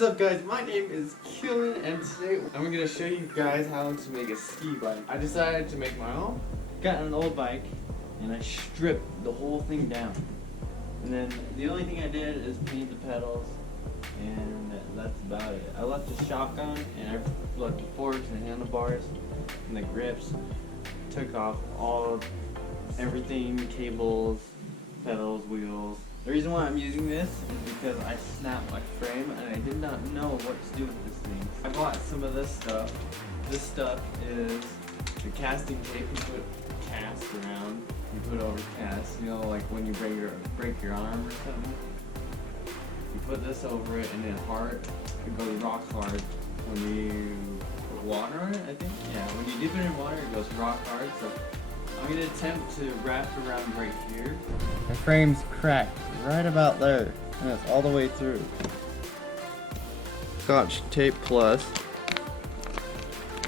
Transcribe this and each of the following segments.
is up, guys? My name is Chill, and today I'm gonna show you guys how to make a ski bike. I decided to make my own. Got an old bike and I stripped the whole thing down. And then the only thing I did is paint the pedals, and that's about it. I left the shotgun and I left the forks and handlebars and the grips. Took off everything, cables, pedals, wheels. The reason why I'm using this is because I snapped my frame and I did not know what to do with this thing. I bought some of this stuff. This stuff is the casting tape you put cast around. You put over cast, you know, like when you break your arm or something. You put this over it and it goes rock hard when you put water on it, I think. Yeah, when you dip it in water, it goes rock hard. So I'm gonna attempt to wrap it around right here. The frame's cracked right about there, and it's all the way through. Scotch tape plus.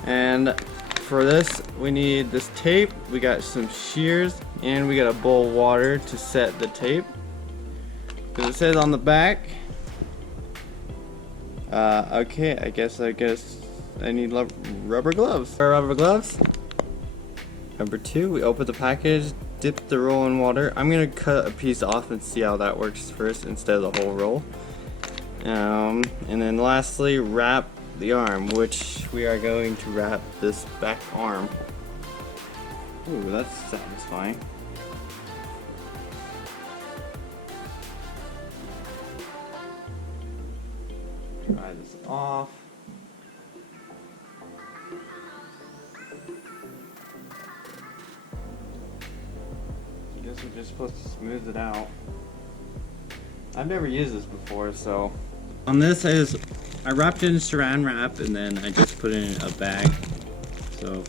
And for this, we need this tape. We got some shears, and we got a bowl of water to set the tape. Because it says on the back. Okay, I guess I need rubber gloves. Rubber gloves. Number 2, we open the package, dip the roll in water. I'm gonna cut a piece off and see how that works first instead of the whole roll. And then lastly, wrap the arm, which we are going to wrap this back arm. Ooh, that's satisfying. Try this off. I guess we're just supposed to smooth it out. I've never used this before, so on this I wrapped it in saran wrap and then I just put it in a bag. So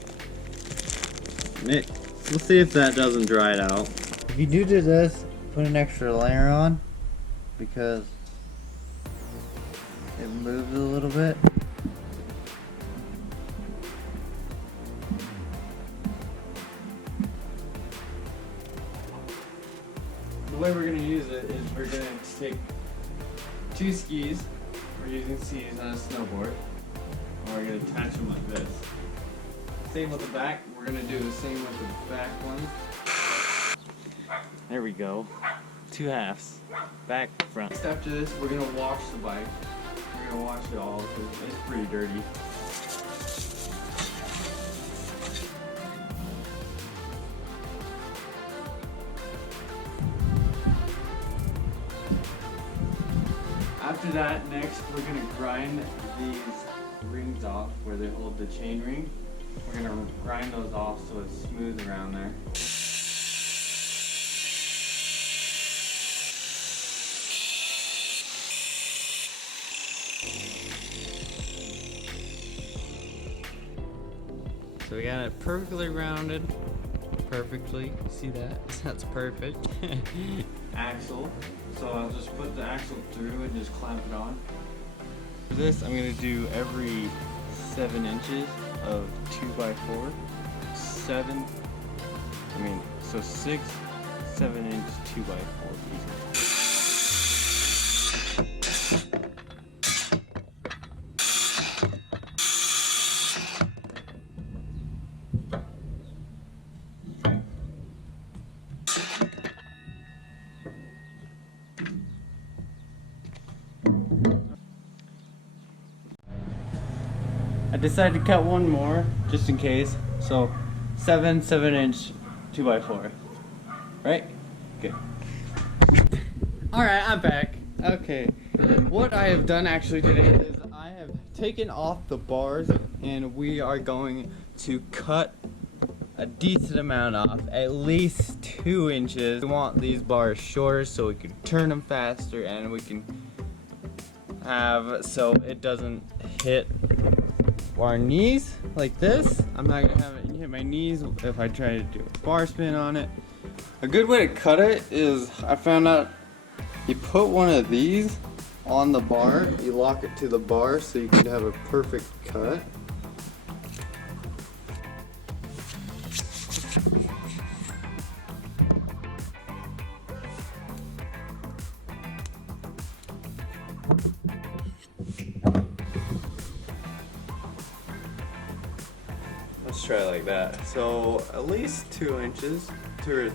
we'll see if that doesn't dry it out. If you do this, put an extra layer on because it moves a little bit. The way we're going to use it is we're going to take 2 skis. We're using skis on a snowboard. And we're going to attach them like this. Same with the back. We're going to do the same with the back one. There we go. 2 halves. Back, front. Next after this, we're going to wash the bike. We're going to wash it all because it's pretty dirty. After that, next we're going to grind these rings off where they hold the chain ring. We're going to grind those off so it's smooth around there. So we got it perfectly rounded. Perfectly. See that? That's perfect. Axle. So I'll just put the axle through and just clamp it on. For this, I'm going to do every 7 inches of 2x4. 6, 7-inch 2x4 pieces. I decided to cut one more, just in case. So, 7-inch 2x4. Right? Okay. Alright, I'm back. Okay. What I have done actually today is I have taken off the bars and we are going to cut a decent amount off, at least 2 inches. We want these bars shorter so we can turn them faster and we can have so it doesn't hit our knees like this. I'm not gonna have it hit my knees if I try to do a bar spin on it. A good way to cut it is, I found out, you put one of these on the bar, you lock it to the bar so you can have a perfect cut. just try it like that. So at least 2 inches, 2 or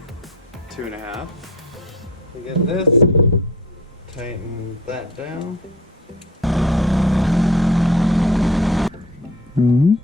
2.5. We get this, tighten that down. Mm-hmm.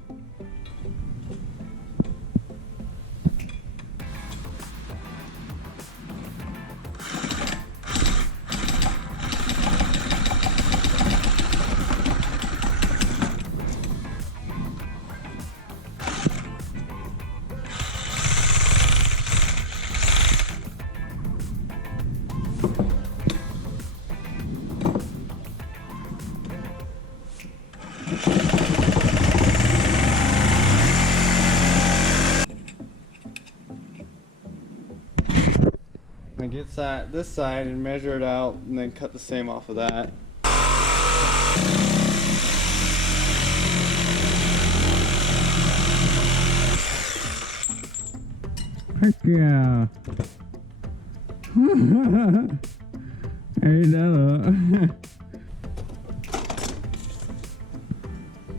I get this side and measure it out and then cut the same off of that. Heck yeah. Hey, that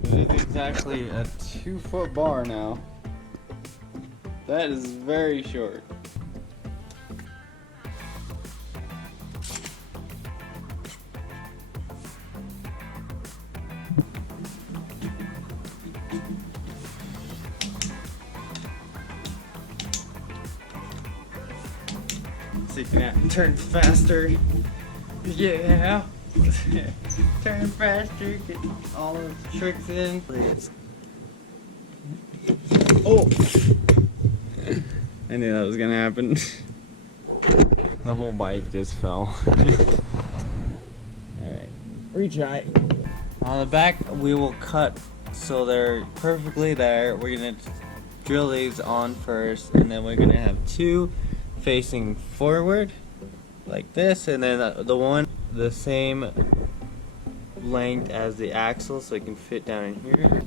It is exactly a 2-foot bar now. That is very short. So you can turn faster. Yeah. Turn faster, get all the tricks in. Oh! I knew that was gonna happen. The whole bike just fell. Alright, retry. On the back, we will cut so they're perfectly there. We're gonna drill these on first, and then we're gonna have 2 facing forward, like this, and then the one the same length as the axle so it can fit down in here.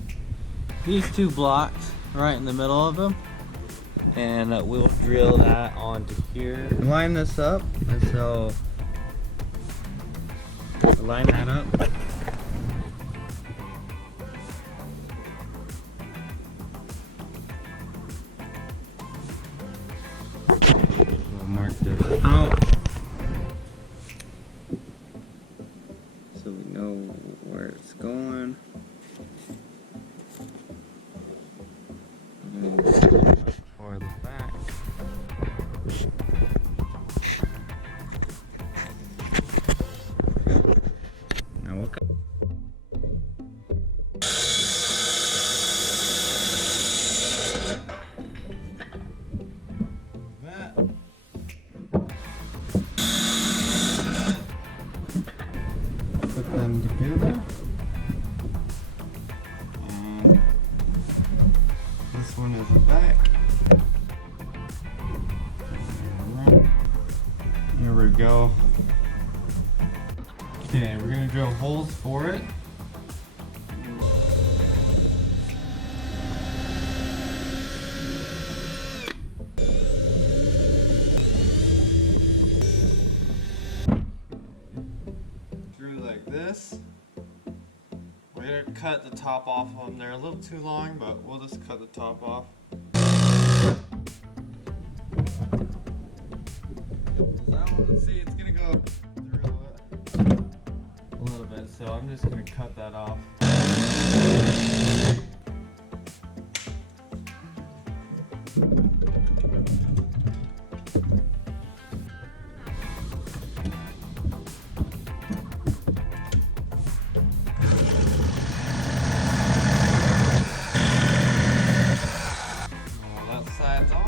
These 2 blocks right in the middle of them, and we'll drill that onto here. Line this up, and so line that up. We'll mark this out so we know where it's going. For the back. Now we'll cut. Put them together. And this one is the back. There we go. Okay, we're gonna drill holes for it. Through like this. We're gonna cut the top off of them. They're a little too long, but we'll just cut the top off. See, it's gonna go through a little bit, so I'm just gonna cut that off. Well, that side's on.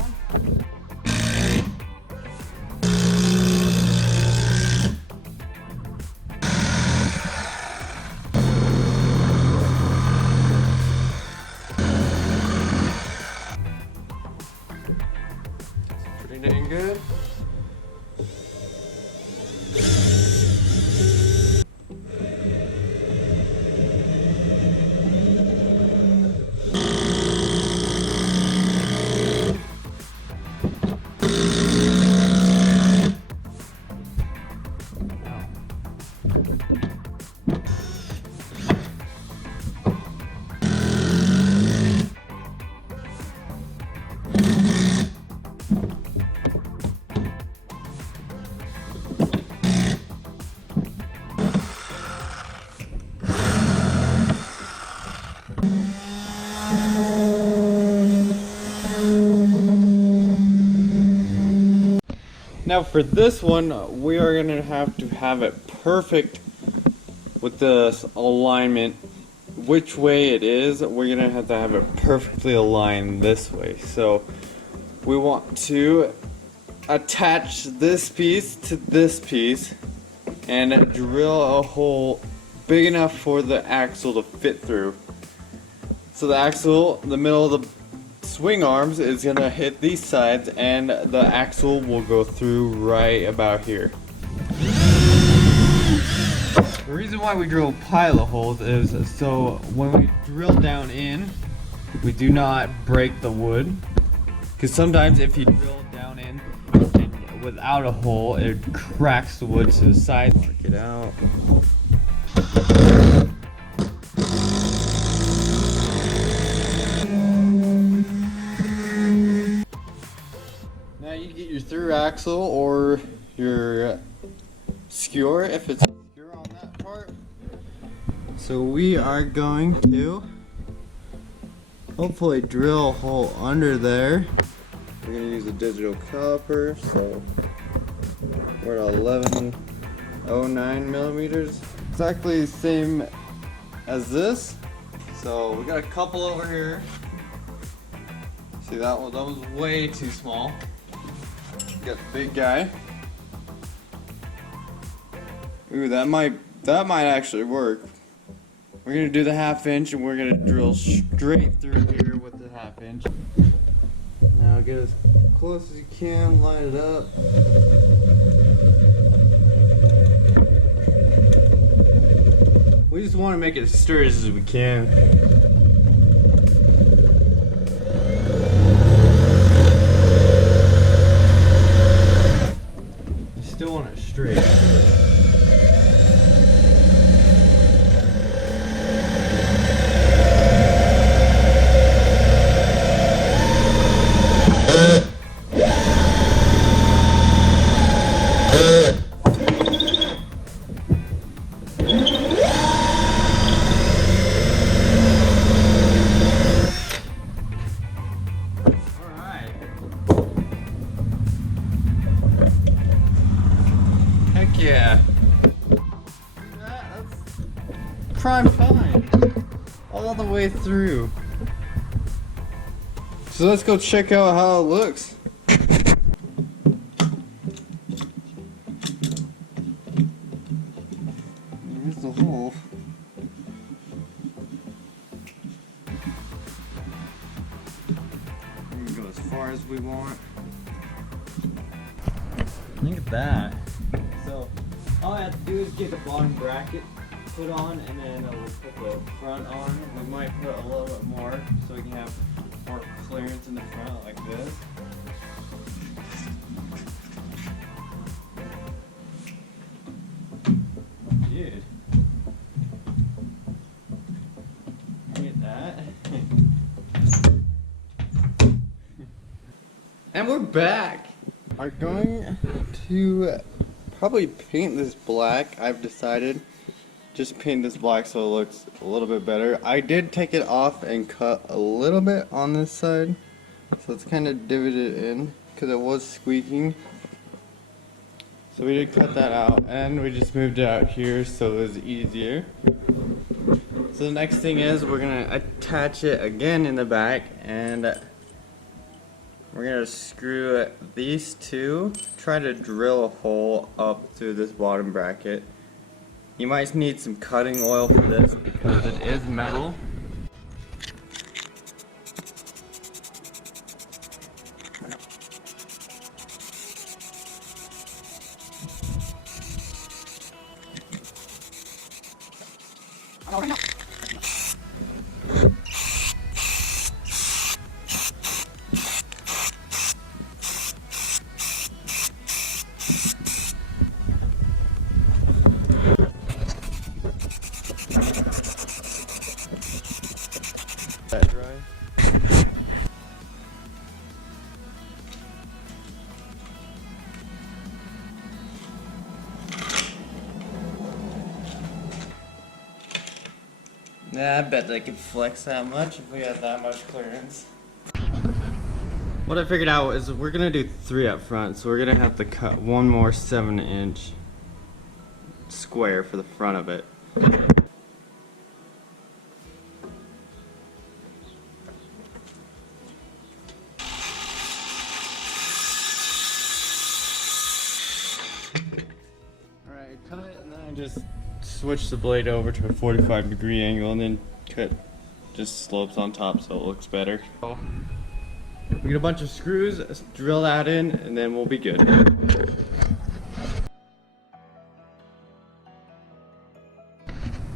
Now for this one, we are gonna have to have it perfect with this alignment. Which way it is, we're gonna have to have it perfectly aligned this way. So we want to attach this piece to this piece and drill a hole big enough for the axle to fit through. So the axle, the middle of the swing arms is gonna hit these sides and the axle will go through right about here. The reason why we drill pilot holes is so when we drill down in, we do not break the wood. Because sometimes if you drill down in and without a hole, it cracks the wood to the side. Work it out. Now you get your through axle or your skewer if it's skewer on that part. So we are going to hopefully drill a hole under there. We're going to use a digital caliper, so we're at 1109 millimeters. Exactly the same as this. So we got a couple over here. See that one? That was way too small. We got the big guy. Ooh, that might actually work. We're gonna do the 1/2 inch and we're gonna drill straight through here with the 1/2 inch. Now get as close as you can, line it up. We just want to make it as sturdy as we can. You still want it straight. Yeah. That's prime time. All the way through. So let's go check out how it looks. Here's the hole. We can go as far as we want. Look at that. So all I have to do is get the bottom bracket put on and then we'll put the front on. We might put a little bit more so we can have more clearance in the front like this. Dude. Look at that. And we're back. We're going to probably paint this black. I've decided just paint this black so it looks a little bit better. I did take it off and cut a little bit on this side, so it's kind of divoted in because it was squeaking. So we did cut that out and we just moved it out here so it was easier. So the next thing is we're gonna attach it again in the back and we're going to screw these two, try to drill a hole up through this bottom bracket. You might need some cutting oil for this because it is metal. That dry. Yeah, I bet they could flex that much if we had that much clearance. What I figured out is we're gonna do 3 up front, so we're gonna have to cut one more 7-inch square for the front of it. Alright, cut it, and then I just switch the blade over to a 45-degree angle, and then cut just slopes on top so it looks better. We get a bunch of screws, drill that in, and then we'll be good.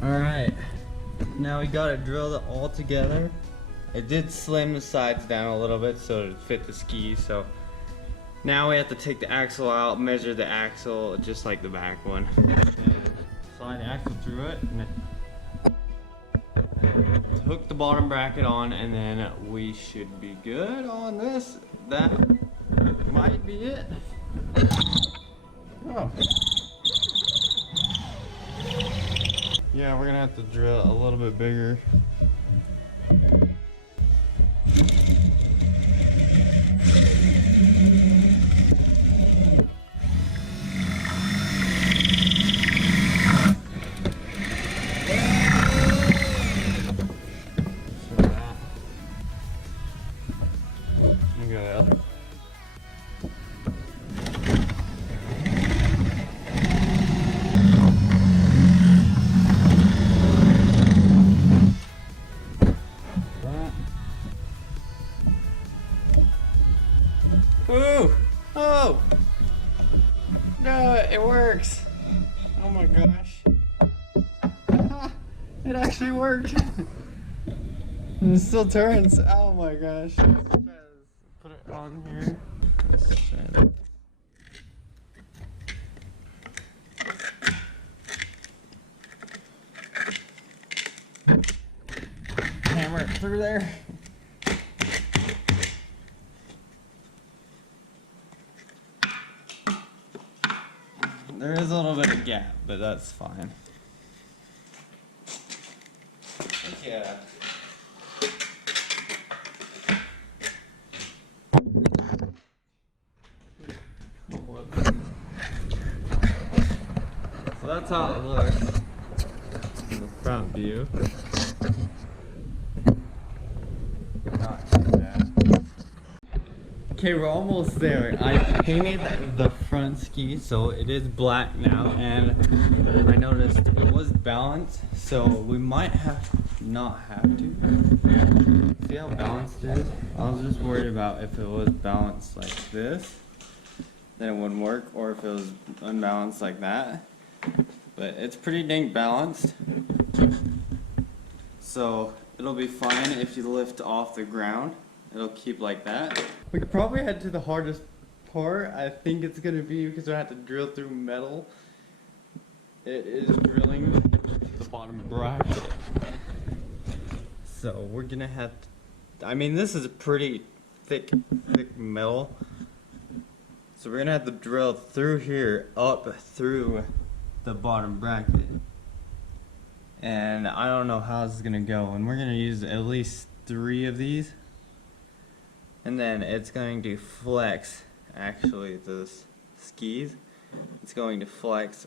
Alright, now we got it drilled all together. It did slim the sides down a little bit so it fit the skis, so now we have to take the axle out, measure the axle just like the back one. Slide the axle through it, and hook the bottom bracket on, and then we should be good on this. That might be it. Oh. Yeah, we're gonna have to drill a little bit bigger. Ooh! Oh! No, it works! Oh my gosh. It actually worked! And it still turns. Oh my gosh. Put it on here. Hammer it through there. There is a little bit of gap, but that's fine. Yeah. So that's how it looks in the front view. Not too bad. Okay, we're almost there. I painted the front ski, so it is black now, and I noticed it was balanced, so we might not have to. See how balanced it is? I was just worried about if it was balanced like this, then it wouldn't work, or if it was unbalanced like that. But it's pretty dang balanced, so it'll be fine if you lift off the ground. It'll keep like that. We could probably head to the hardest part. I think it's gonna be because I have to drill through metal. It is drilling the bottom bracket. So we're gonna have to, I mean, this is a pretty thick metal. So we're gonna have to drill through here, up through the bottom bracket. And I don't know how this is gonna go. And we're gonna use at least 3 of these. And then it's going to flex, actually, the skis. It's going to flex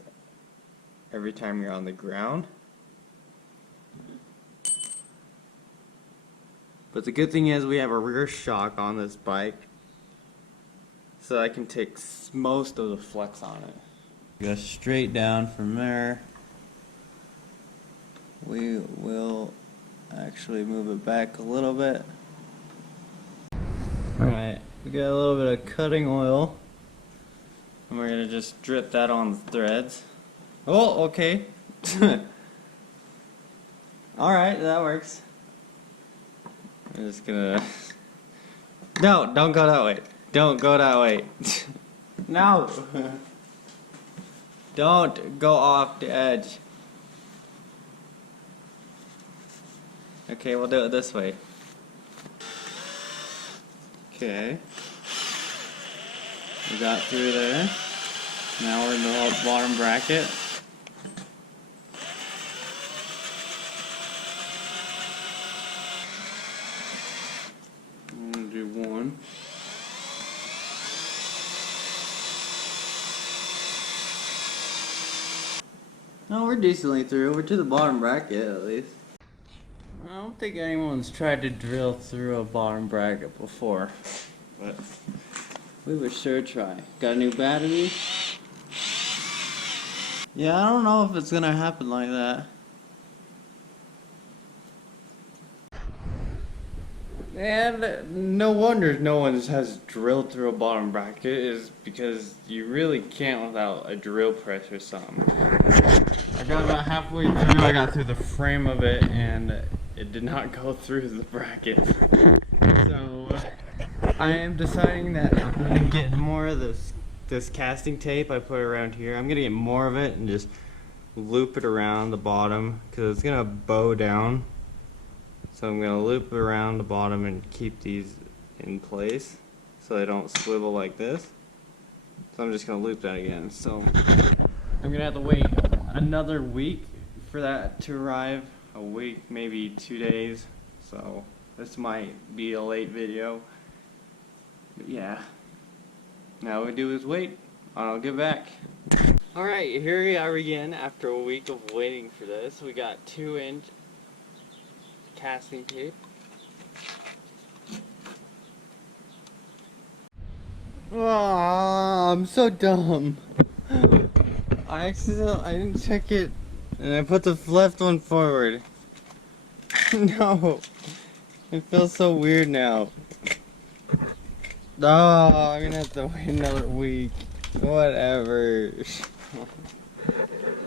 every time you're on the ground. But the good thing is we have a rear shock on this bike, so I can take most of the flex on it. Go straight down from there. We will actually move it back a little bit. Alright, we got a little bit of cutting oil, and we're gonna just drip that on the threads. Oh, okay. Alright, that works. I'm just gonna... No, don't go that way. Don't go that way. No! Don't go off the edge. Okay, we'll do it this way. Okay. We got through there. Now we're in the bottom bracket. I'm gonna do one. No, we're decently through. We're to the bottom bracket at least. I don't think anyone's tried to drill through a bottom bracket before, but we would sure try. Got a new battery. Yeah, I don't know if it's gonna happen like that. And no wonder no one has drilled through a bottom bracket is because you really can't without a drill press or something. I got about halfway through, I got through the frame of it and it did not go through the bracket. So I am deciding that I'm gonna get more of this casting tape I put around here. I'm gonna get more of it and just loop it around the bottom because it's gonna bow down. So I'm going to loop around the bottom and keep these in place so they don't swivel like this. So I'm just going to loop that again. So I'm going to have to wait another week for that to arrive. A week, maybe 2 days. So this might be a late video. But yeah. Now all we do is wait. I'll get back. Alright, here we are again after a week of waiting for this. We got 2-inch casting tape. Oh, I'm so dumb. I didn't check it and I put the left one forward. No. It feels so weird now. Oh, I'm gonna have to wait another week. Whatever.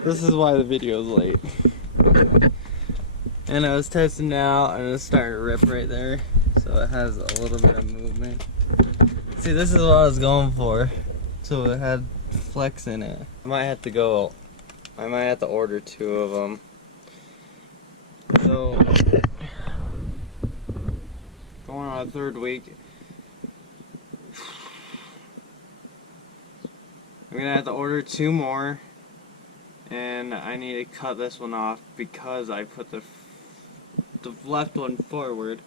This is why the video's late. And I was testing it out and it was starting to rip right there. So it has a little bit of movement. See, this is what I was going for. So it had flex in it. I might have to order 2 of them. So, going on a 3rd week. I'm gonna have to order 2 more. And I need to cut this one off because I put the left one forward.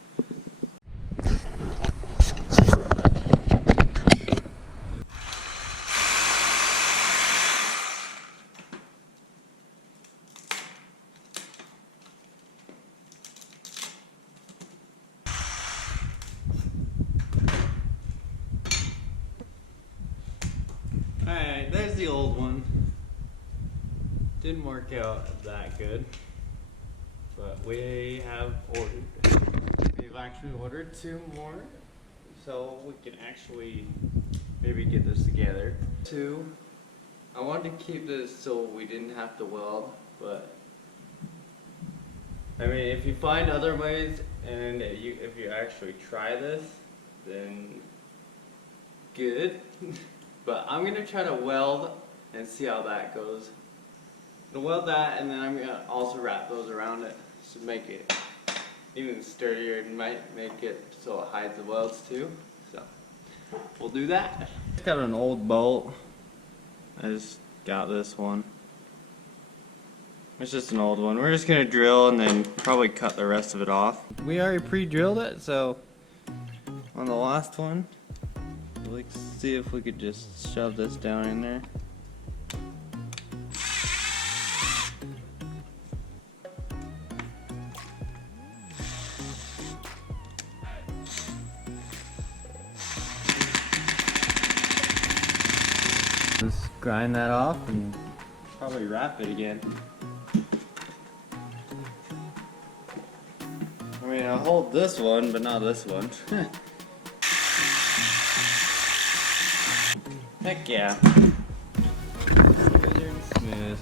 Alright, there's the old one. Didn't work out that good. But we have we've actually ordered 2 more, so we can actually maybe get this together. 2, I wanted to keep this so we didn't have to weld, but I mean if you find other ways and if you actually try this, then good. But I'm gonna try to weld and see how that goes. I'm gonna weld that and then I'm gonna also wrap those around it to make it even sturdier and might make it so it hides the welds too. So we'll do that. It's got an old bolt. I just got this one. It's just an old one. We're just gonna drill and then probably cut the rest of it off. We already pre-drilled it, so on the last one, let's see if we could just shove this down in there. Just grind that off and probably wrap it again. I mean, I'll hold this one, but not this one. Heck yeah. Good and smooth.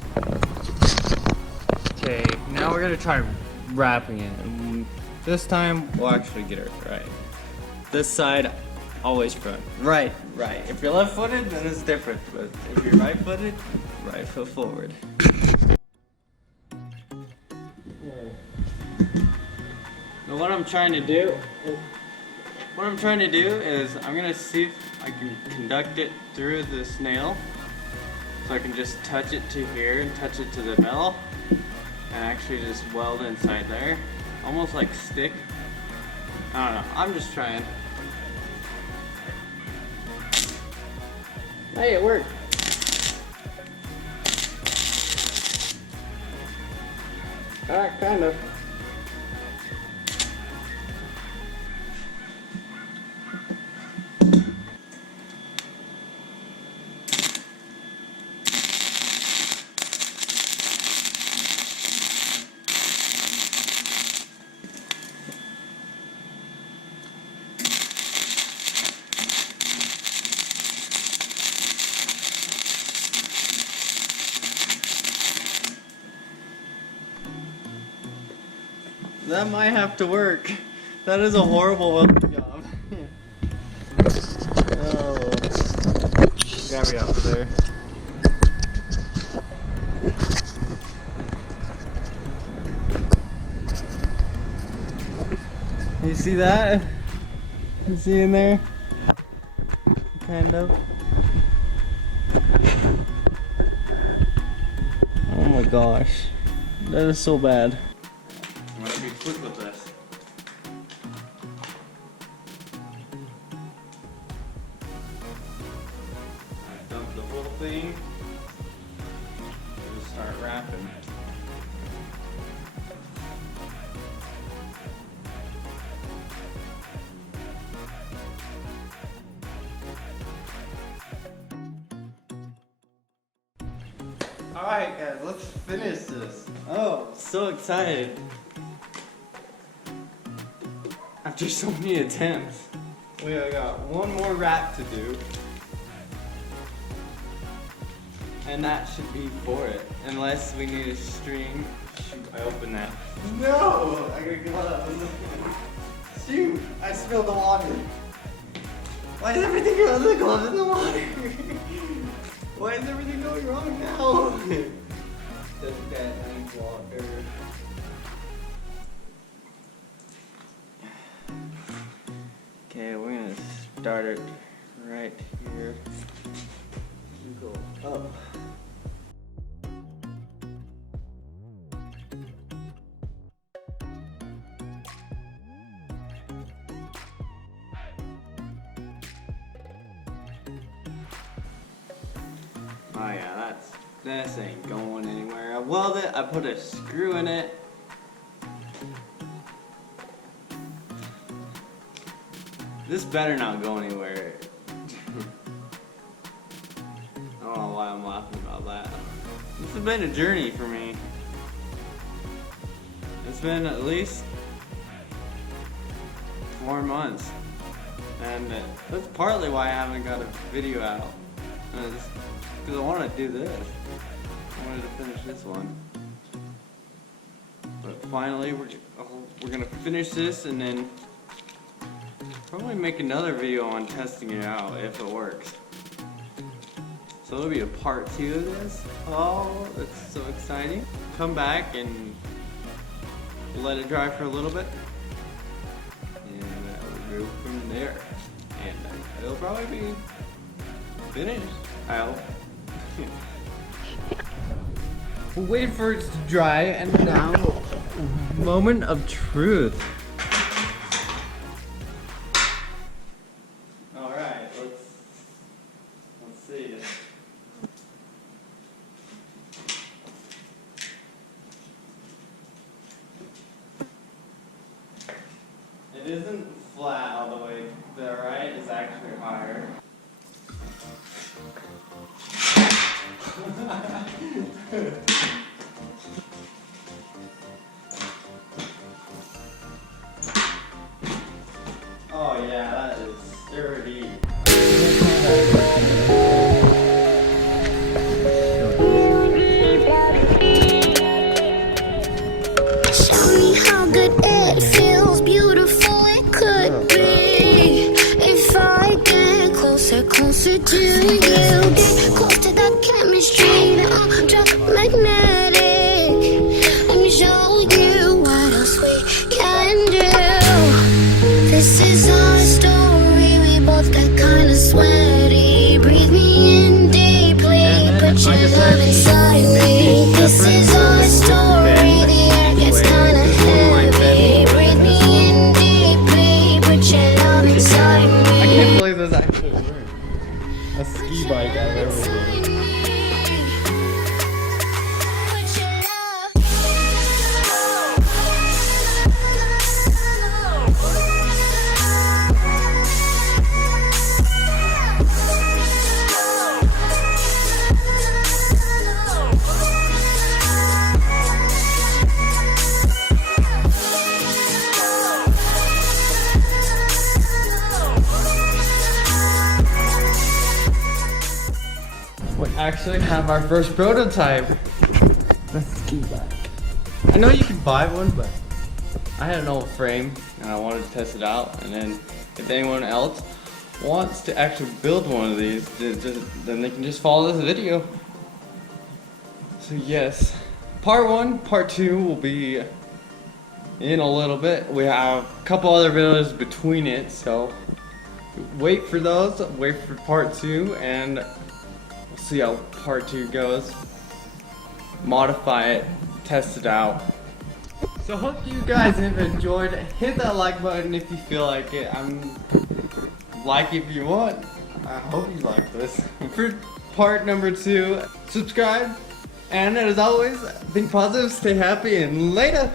Okay, now we're gonna try wrapping it. And this time, we'll actually get it right. This side, always front. Right. If you're left-footed, then it's different. But if you're right-footed, right foot forward. Now what I'm trying to do is I'm gonna see if I can conduct it through this nail. So I can just touch it to here and touch it to the metal and actually just weld inside there. Almost like stick. I don't know, I'm just trying. Hey, it worked. Kind of. That might have to work. That is a horrible welding job. Oh, gotta be out there. You see that? You see in there? Kind of. Oh my gosh, that is so bad. I'm gonna be quick with this. Alright, dump the whole thing. Just start wrapping. Alright guys, let's finish this. Oh, so excited. After so many attempts, we got one more wrap to do. And that should be for it. Unless we need a string. Shoot, I opened that. No! I gotta get up. Shoot! I spilled the water. Why is everything going in the water? Why is everything going wrong now? Doesn't that need water? Okay, we're gonna start it right here. Go up. Oh yeah, this ain't going anywhere. I welded it, I put a screw in it. This better not go anywhere. I don't know why I'm laughing about that. This has been a journey for me. It's been at least 4 months. And that's partly why I haven't got a video out. Because I want to do this. I wanted to finish this one. But finally, we're going to finish this and then probably make another video on testing it out if it works. So there'll be a part 2 of this. Oh, that's so exciting. Come back and let it dry for a little bit. And we'll go from there. And it'll probably be finished, I hope. We'll wait for it to dry and now, moment of truth. Alright, let's see. It isn't flat all the way. The right is actually higher. Oh yeah, that is sturdy. Show me how good it feels, beautiful it could be. If I get closer to you, get close to that chemistry that I'll just make me actually have our first prototype. That's the ski bike. I know you can buy one, but I had an old frame and I wanted to test it out. And then if anyone else wants to actually build one of these, then they can just follow this video. So yes, part 1, part 2 will be in a little bit. We have a couple other videos between it, so wait for those, wait for part 2, and we'll see how part 2 goes. Modify it, test it out. So hope you guys have enjoyed. Hit that like button if you feel like it. Like if you want. I hope you like this. For part number 2, subscribe. And as always, think positive, stay happy, and later!